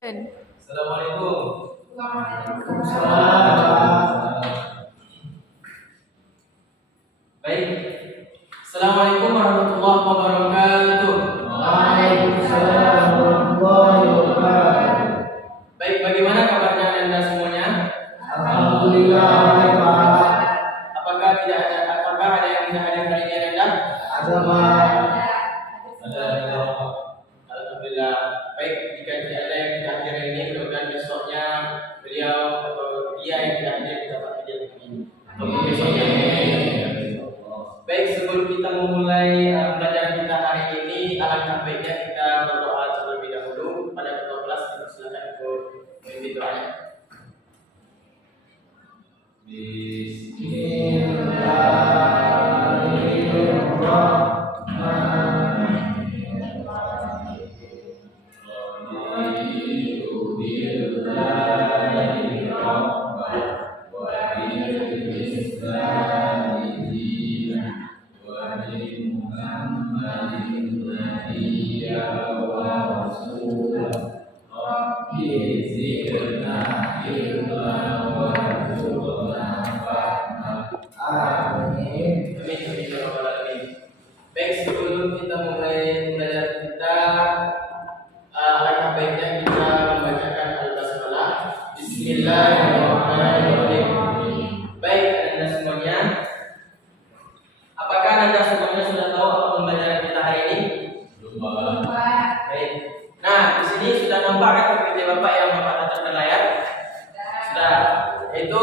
Assalamualaikum. Waalaikumsalam. Baik. Assalamualaikum warahmatullahi wabarakatuh. Waalaikumsalam warahmatullahi wabarakatuh. Baik, bagaimana kabarnya Anda semuanya? Alhamdulillah baik Pak. Apakah ada yang tidak hadir hari ini Anda? Ada Pak. Ada. Alhamdulillah. Baik, jika tidak ada yang tidak hadir hari ini, mudah-mudahan besoknya beliau atau dia yang tidak hadir dapat hadir hari ini. Atau besoknya. Baik, sebelum kita memulai belajar kita hari ini, alangkah baiknya kita berdoa terlebih dahulu. Pada ketua kelas dipersilakan untuk memimpin doanya. Baik, sebelum kita mulai belajar kita, alangkah baiknya kita membacakan Al-Basmalah. Bismillahirrahmanirrahim. Baik, Anda semuanya, apakah Anda semuanya sudah tahu apa pembelajaran kita hari ini? Belum. Baik. Nah, di sini sudah nampak kan PPT Bapak yang Bapak catat di layar? Sudah. Itu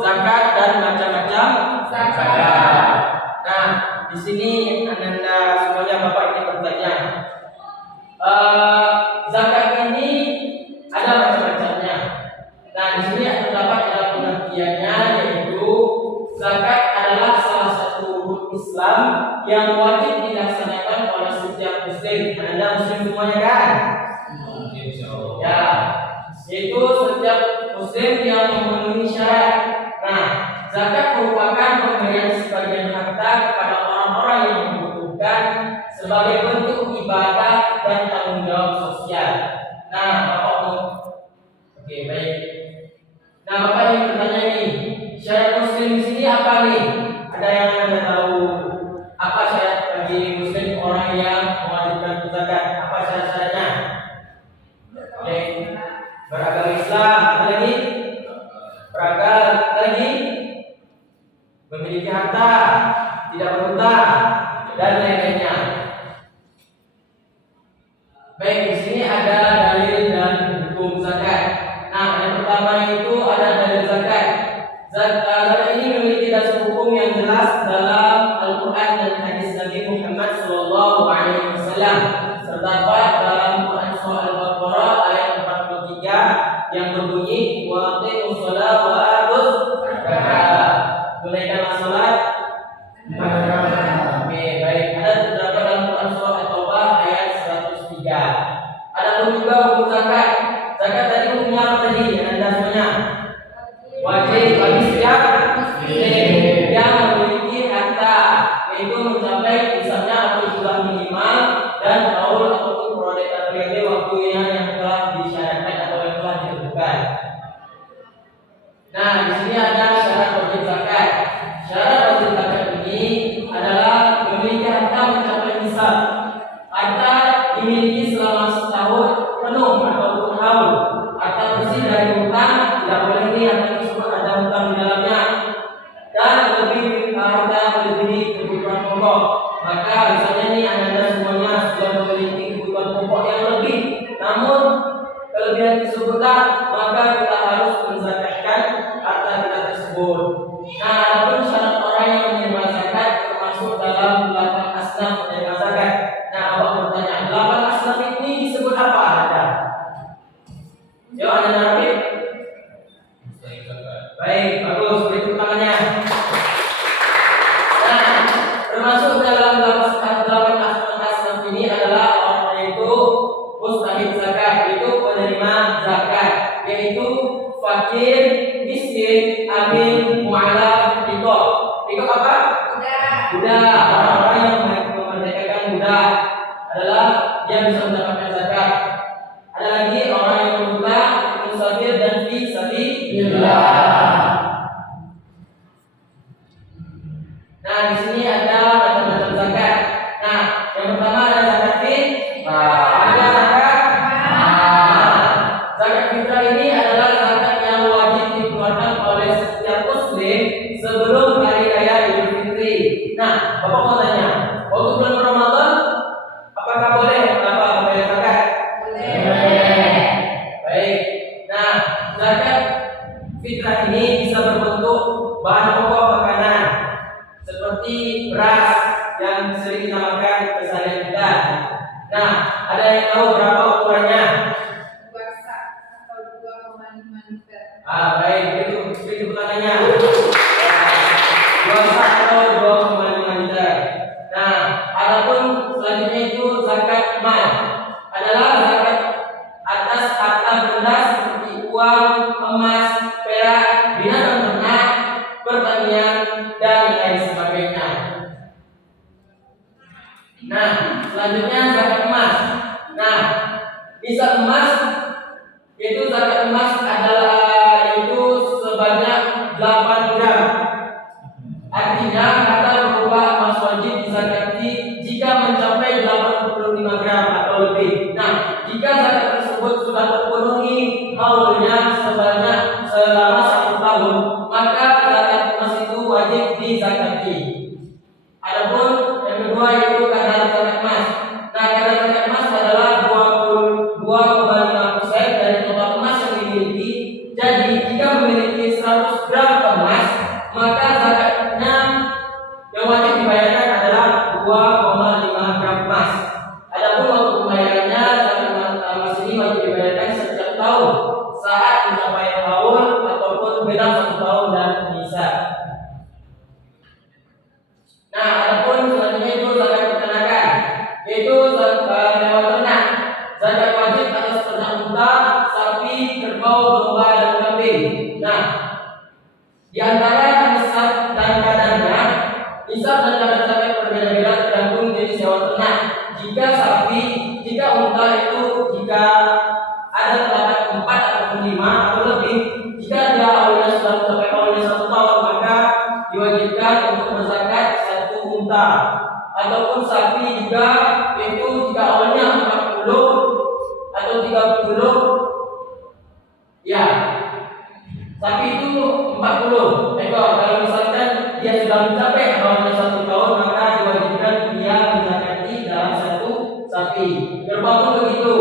zakat dan macam-macam zakat. Nah, di sini Anda semuanya Bapak ini bertanya, zakat ini ada macam-macamnya. Nah, di sini terdapat ada pengertiannya, yaitu zakat adalah salah satu rukun Islam yang wajib dilaksanakan oleh setiap muslim. Anda muslim semuanya kan? Ya, yaitu setiap muslim yang memenuhi syarat. Nah, zakat merupakan pemberian sebagian harta kepada orang-orang yang membutuhkan sebagai bentuk ibadah dan tanggung jawab sosial. Nah, Bapak oke, baik. Nah, Bapak yang bertanya nih, syarat muslim di sini apa nih? Ada yang Anda tahu? Apa syarat bagi muslim orang yang mewajibkan zakat? Apa syarat-syaratnya? Baik. Beragama Islam, apa lagi? Beragama lagi? Memiliki harta, tidak berhutang, dan lain-lainnya. Baik, di sini ada dalil dan hukum zakat. Nah, yang pertama itu ada dalil zakat. Zakat ini memiliki dasar hukum yang jelas dalam Al-Quran dan hadis Nabi Muhammad SAW, terdapat dalam Quran surah Al-Baqarah ayat 43 yang berbunyi wa aqimus shalah wa atuz zakat. Tunaikanlah salat. Oke, baik. Ada terdapat dalam Quran surah At-Taubah ayat 103. Ada pun juga hukum zakat. Zakat tadi hukumnya apa tadi? Anda semuanya wajib bagi setiap muslim yang memiliki harta, yaitu mencapai misalnya atau jumlah minimal dan tahun ataupun periode waktunya yang telah disyaratkan atau yang telah ditentukan. Nah, di sini ada syarat wajib zakat. Syarat wajib zakat ini adalah memiliki harta mencapai nisab. Harta dimiliki selama setahun penuh ataupun haul. Harta bersih dari hutang, tidak boleh nih harta tersebut ada hutang di dalamnya. Dan lebih harta melebihi kebutuhan pokok. Maka misalnya nih Anda semuanya sudah memiliki kebutuhan pokok yang lebih, namun kelebihan tersebutlah maka kita harus menzakatkan harta kita tersebut. Nah, adapun syarat orang yang menerima zakat termasuk dalam 8 asnaf menerima zakat. Nah, Bapak bertanya, 8 asnaf ini disebut apa? Ada? Yuk, Anda narapin. Baik, bagus. Beri tepuk tangannya. Nah, termasuk dalam 8 asnaf ini adalah orang itu mustahik zakat, yaitu penerima zakat, yaitu Ada zakat. Zakat fitrah ini adalah zakat yang wajib dikeluarkan oleh setiap muslim sebelum hari raya Idul Fitri. Nah, Bapak mau tanya, waktu bulan Ramadan apakah boleh bayar zakat? Boleh. Baik. Nah, zakat fitrah ini bisa berbentuk bahan pokok makanan seperti beras yang sering kita makan keseharian kita. Nah, ada yang tahu berapa ukurannya? 2 sak atau 2,5 liter. Baik, itu pertanyaannya. 2 sak atau 2,5 liter. Nah, adapun selanjutnya itu zakat mal. Adalah zakat atas harta benda seperti uang, emas, perak, binatang ternak, pertanian, dan lain sebagainya. Nah, selanjutnya zakat emas. Nah, nisab emas yaitu zakat emas adalah itu sebanyak 8 gram. Artinya harta berupa emas wajib dizakati jika mencapai 85 gram atau lebih. Nah, jika zakat tersebut sudah terpenuhi haulnya selama 1 tahun, maka zakat emas itu wajib dizakati. Adapun yang kedua yaitu kadar zakat emas. Nah, kadar zakat emas adalah 22,5% dari total emas yang dimiliki. Jadi, jika memiliki 100 gram emas, maka zakatnya yang wajib dibayarkan adalah 2,5 gram emas. Adapun waktu pembayarannya, zakat emas ini wajib dibayarkan setiap tahun saat mencapai haul ataupun genap 1 tahun dan bisa. Nah, adapun selanjutnya itu zakat peternakan, yaitu hewan ternak. Zakat wajib atas ternak unta, sapi, kerbau, domba, dan kambing. Nah, di antara nisab dan kadarnya, nisab dan kadar zakat berbeda-beda tergantung jenis hewan ternak. Jika unta itu jika ada terdapat 4 ataupun 5 atau lebih, jika dia awalnya sudah mencapai awalnya 1 tahun, maka diwajibkan untuk berzakat 1 unta. Ataupun sapi juga itu jika awalnya 40 atau 30, ya sapi itu 40 ekor. Kalau misalkan dia sudah mencapai awalnya 1 tahun, maka diwajibkan dia menzakati dalam 1 sapi. Kerbau pun begitu.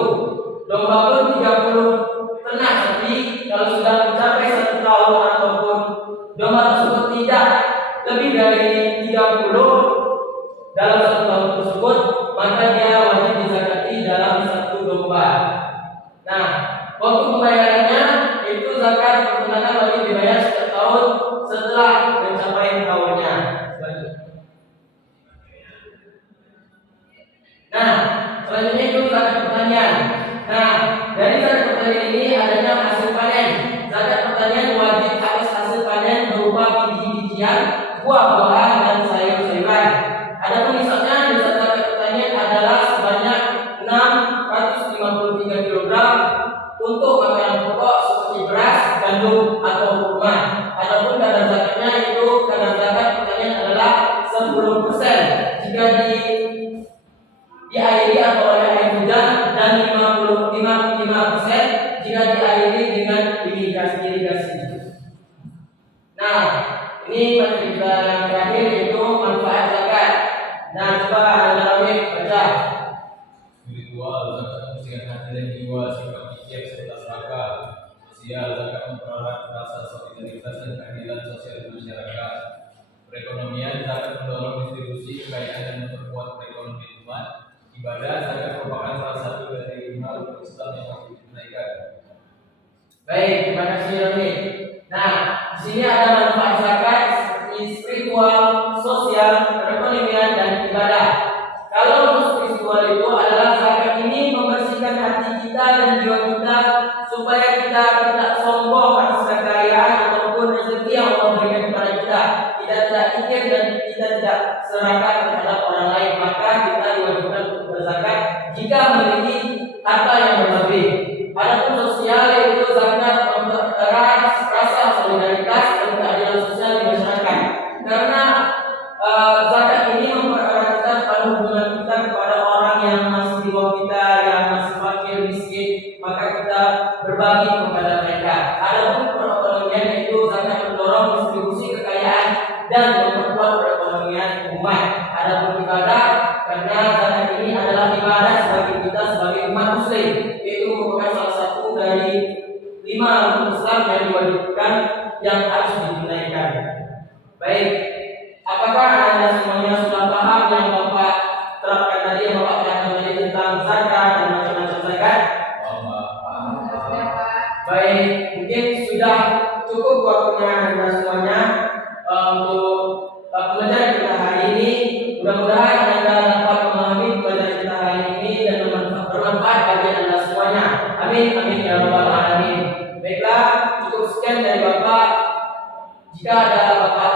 Domba pun 30 ternak sapi. Kalau sudah mencapai 1 tahun ataupun domba tersebut tidak lebih dari 30 dalam 1 tahun tersebut, maka dia wajib dizakati dalam 1 domba. Nah, waktu pembayarannya itu zakat peternakan wajib dibayar setiap tahun setelah mencapai tahunnya. Nah, selanjutnya itu zakat pertanian. Nah, dari zakat pertanian ini adanya hasil panen. Zakat pertanian wajib atas hasil panen berupa biji-bijian, buah-buahan, dan sayur-sayuran. Adapun nisabnya, nisab zakat pertanian adalah sebanyak 653 kg untuk makanan pokok seperti beras, gandum, atau kurma. Adapun kadar zakatnya itu kadar zakat pertanian adalah 10% jika diairi atau oleh air hujan, dan 55% jika diairi dengan irigasi. Nah, ini materi kita yang terakhir yaitu manfaat zakat. Nah, coba Anda baca. Spiritual, zakat membersihkan hati dan jiwa, sikap fikir serta serakah. Sosial, zakat mempererat rasa solidaritas dan keadilan sosial di masyarakat. Perekonomian, zakat mendorong distribusi kekayaan dan memperkuat perekonomian umat. Ibadah, zakat merupakan salah satu dari 5 rukun Islam yang wajib ditunaikan. Baik, terima kasih Roni. Nah, di sini ada manfaat zakat seperti spiritual, sosial, perekonomian, dan ibadah. Kalau untuk spiritual itu adalah zakat ini membersihkan hati kita dan jiwa kita supaya kita tidak sombong atas kekayaan ataupun rezeki yang Allah berikan kepada kita. Kita tidak ingin dan kita tidak serakah terhadap orang lain. Maka kita diwajibkan untuk berzakat jika memiliki harta yang berlebih. Adapun sosial yaitu zakat mempererat rasa solidaritas dan keadilan sosial di masyarakat. Karena zakat ini mempererat kita pada hubungan kita kepada orang yang masih di bawah kita kita yang masih fakir miskin, maka kita berbagi kepada mereka. Adapun perekonomian itu zakat mendorong distribusi kekayaan dan memperkuat perekonomian umat. Adapun ibadah, karena zakat ini adalah ibadah sebagai kita sebagai umat muslim, yaitu merupakan salah satu dari 5 rukun Islam yang diwajibkan yang harus ditunaikan. Baik, apakah Anda semuanya sudah paham yang Bapak terapkan tadi, yang Bapak terangkan tadi tentang zakat dan macam-macam zakat? Baik, mungkin sudah cukup waktunya Anda semuanya untuk pelajaran kita hari ini. Mudah-mudahan Anda dapat memahami pelajaran kita hari ini dan bermanfaat bagi Anda semuanya. Amin, amin ya rabbal alamin. Baiklah, cukup sekian dari Bapak. Jika ada Bapak